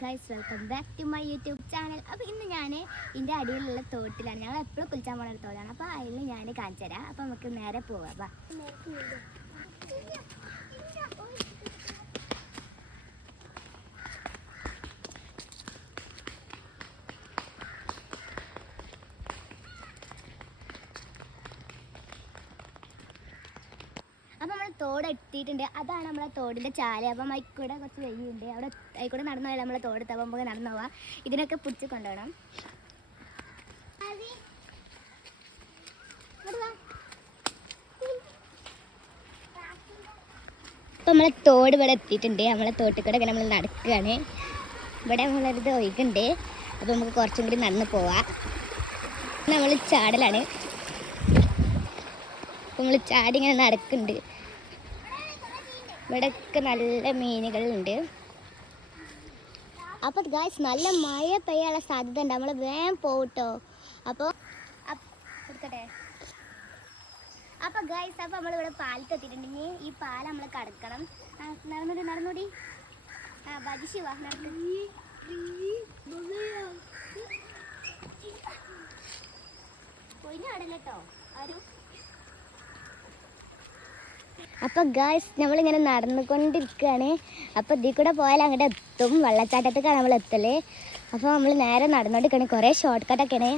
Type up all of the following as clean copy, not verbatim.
Guys, welcome back to my YouTube channel. അപ്പോൾ ഇന്ന് ഞാൻ ഇതിൻ്റെ അടിയിലുള്ള തോട്ടിലാണ്. ഞങ്ങൾ എപ്പോഴും കുളിച്ചാൻ പോകുന്ന ഒരു തോടാണ്. അപ്പോൾ അതിൽ ഞാൻ കാണിച്ചു തരാം. അപ്പോൾ നമുക്ക് നേരെ പോവാം. വാ. അപ്പോൾ നമ്മൾ തോട് എത്തിയിട്ടുണ്ട്. അതാണ് നമ്മളെ തോടിൻ്റെ ചാല്. അപ്പം അതിൽക്കൂടെ കുറച്ച് വഴിയുണ്ട്. അവിടെ അതിൽക്കൂടെ നടന്നു പോയാൽ നമ്മളെ തോടെത്താൻ നമുക്ക് നടന്നു പോവാം. ഇതിനൊക്കെ പിടിച്ച് കൊണ്ടുപോകണം. അപ്പം നമ്മളെ തോട് ഇവിടെ എത്തിയിട്ടുണ്ട്. നമ്മളെ തോട്ടിൽ കൂടെ നമ്മൾ നടക്കുകയാണ്. ഇവിടെ നമ്മളൊരിത് ഒഴുകുണ്ട്. അപ്പോൾ നമുക്ക് കുറച്ചും കൂടി നടന്ന് പോവാം. നമ്മൾ ചാടലാണ്. നമ്മൾ ചാടി ഇങ്ങനെ നടക്കുന്നുണ്ട്. ഇവിടെയൊക്കെ നല്ല മീനുകളുണ്ട്. അപ്പോൾ ഗായ്സ്, നല്ല മഴ പെയ്യാനുള്ള സാധ്യത ഉണ്ട്. നമ്മൾ വേഗം പോകട്ടോ. അപ്പോൾ കൊടുക്കട്ടെ. അപ്പോൾ ഗായ്സ്, അപ്പോൾ നമ്മളിവിടെ പാലത്ത് എത്തിയിട്ടുണ്ടെങ്കിൽ ഈ പാലം നമ്മൾ കടക്കണം. നടന്നൂടി. ആ ബജിഷി വാ, നടക്ക. പോയിട്ടോ ആരും. അപ്പോൾ ഗായ്സ്, നമ്മളിങ്ങനെ നടന്നുകൊണ്ടിരിക്കുകയാണ്. അപ്പോൾ ഇതിൽ കൂടെ പോയാൽ അങ്ങോട്ട് എത്തും. വെള്ളച്ചാട്ടത്തേക്കാണ് നമ്മൾ എത്തല്. അപ്പോൾ നമ്മൾ നേരെ നടന്നുകൊണ്ടിരിക്കുകയാണ്. കുറേ ഷോർട്ട് കട്ടൊക്കെയാണ്.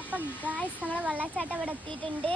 അപ്പം ഗായ്സ്, നമ്മളെ വെള്ളച്ചാട്ടം ഇവിടെ എത്തിയിട്ടുണ്ട്.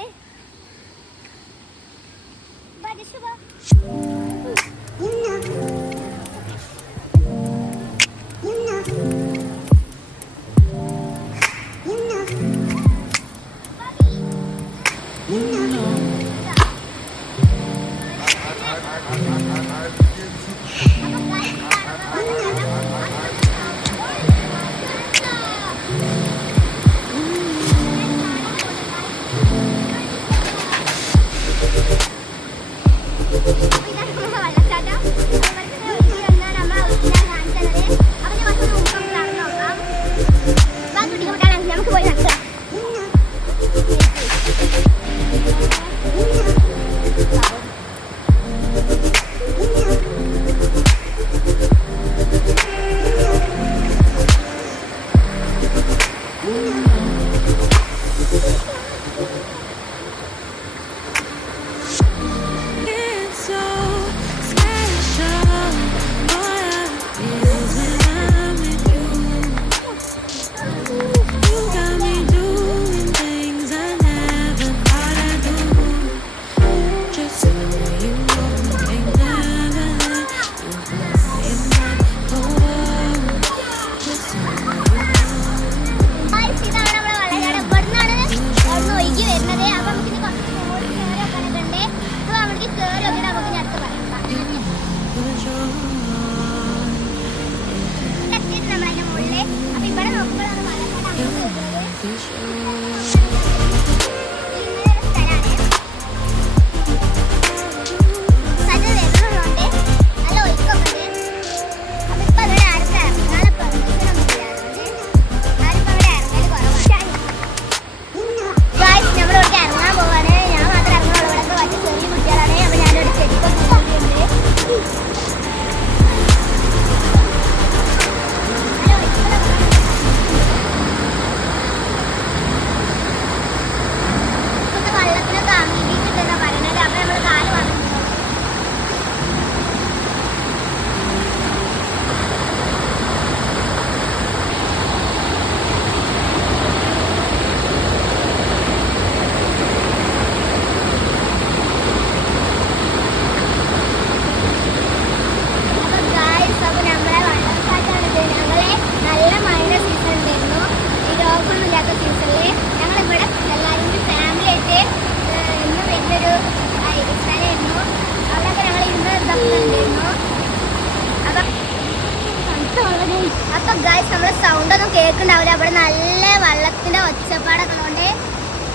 അപ്പോൾ ഗായ്സ്, നമ്മൾ സൗണ്ട് ഒന്നും കേൾക്കുന്നുണ്ടാവില്ല. അവിടെ നല്ല വെള്ളത്തിന്റെ ഒച്ചപ്പാടൊക്കെ കൊണ്ട്.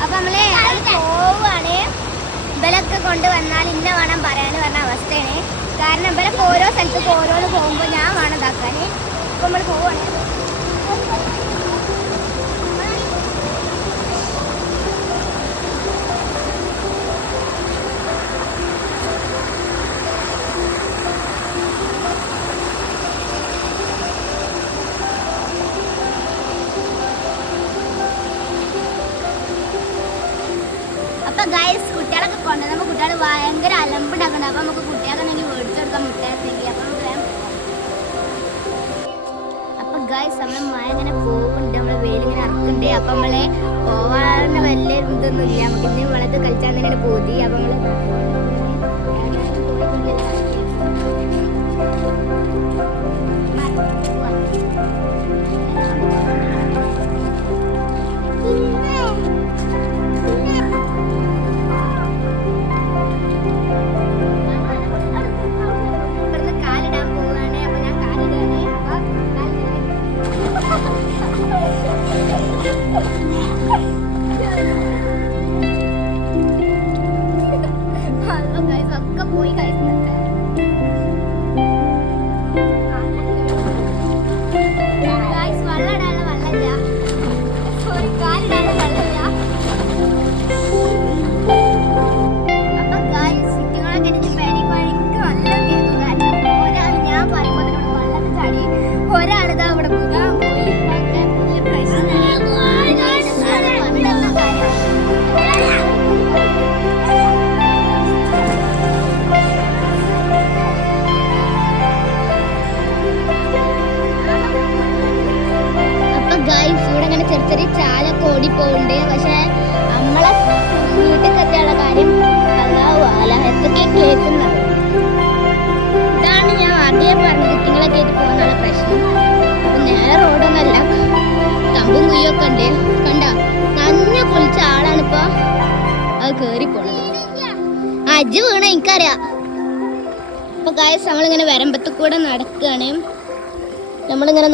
അപ്പോൾ നമ്മൾ പോവാണ്. ഇവലൊക്കെ കൊണ്ടുവന്നാൽ ഇന്ന വേണം പറയാൻ. അപ്പൊ നമ്മൾ പോവാണ്. അപ്പൊ ഗൈസ് കുട്ടികളൊക്കെ കൊണ്ടുവന്നപ്പോൾ കുട്ടികൾ ഭയങ്കര അലമ്പുണ്ടാക്കണം. അപ്പൊ നമുക്ക് കുട്ടികൾക്കെങ്കിൽ മേടിച്ചെടുക്കാം മുട്ടയാണെങ്കിൽ. അപ്പൊ നമുക്ക് അപ്പൊ ഗൈസ് നമ്മളെ മഴ ഇങ്ങനെ പോകുന്നുണ്ട്, നമ്മളെ വെയിലിങ്ങനെ ഇറക്കുന്നുണ്ട്. അപ്പൊ നമ്മളെ പോവാൻ വലിയ ഇതൊന്നും ഇല്ല, നമുക്ക് ഇന്ന് വെള്ളത്തിൽ കളിച്ചാൽ തന്നെയാണ് പോതി. അപ്പൊ നമ്മള് കാലിടാൻ പോവാണ്. അപ്പൊ ഞാൻ കാലിടാണ്. ഒക്കെ പോയി കഴിക്കുന്നുണ്ട്. വെള്ളമിടാനുള്ള വെള്ളമില്ല, സോറി കാലിടാനുള്ള വെള്ളമില്ല. അപ്പൊ ഗായ്സ് കുട്ടികളൊക്കെ എനിക്ക് എനിക്ക് നല്ല കേൾക്കും. കാരണം ഒരാൾ ഞാൻ പറയുമ്പോൾ വെള്ളത്തിൽ ചാടി, ഒരാളിതാ അവിടെ മുഖാൻ പോയി. ഇവിടെ അങ്ങനെ ചെറിയ ചെറിയ ചാലൊക്കെ ഓടിപ്പോകുന്നുണ്ട്. പക്ഷെ നമ്മളെ വീട്ടിൽ എത്തിയുള്ള കാര്യം എന്തൊക്കെ കേൾക്കുന്നത്. ഇതാണ് ഞാൻ ആദ്യം പറഞ്ഞത്, കുട്ടികളൊക്കെ ആയിട്ട് പോകുന്നുള്ള പ്രശ്നം. അപ്പൊ നേരെ റോഡൊന്നല്ല, കമ്പും കുയ്യൊക്കെ ഉണ്ട്. കണ്ട നന്നെ കുളിച്ച ആളാണിപ്പോ അത് കേറി പോണത്. അജ് വീണ എനിക്കറിയാം. അപ്പൊ ഗായ്സ് നമ്മളിങ്ങനെ വരമ്പത്ത് കൂടെ നടക്കുകയാണ്. നമ്മളിങ്ങനെ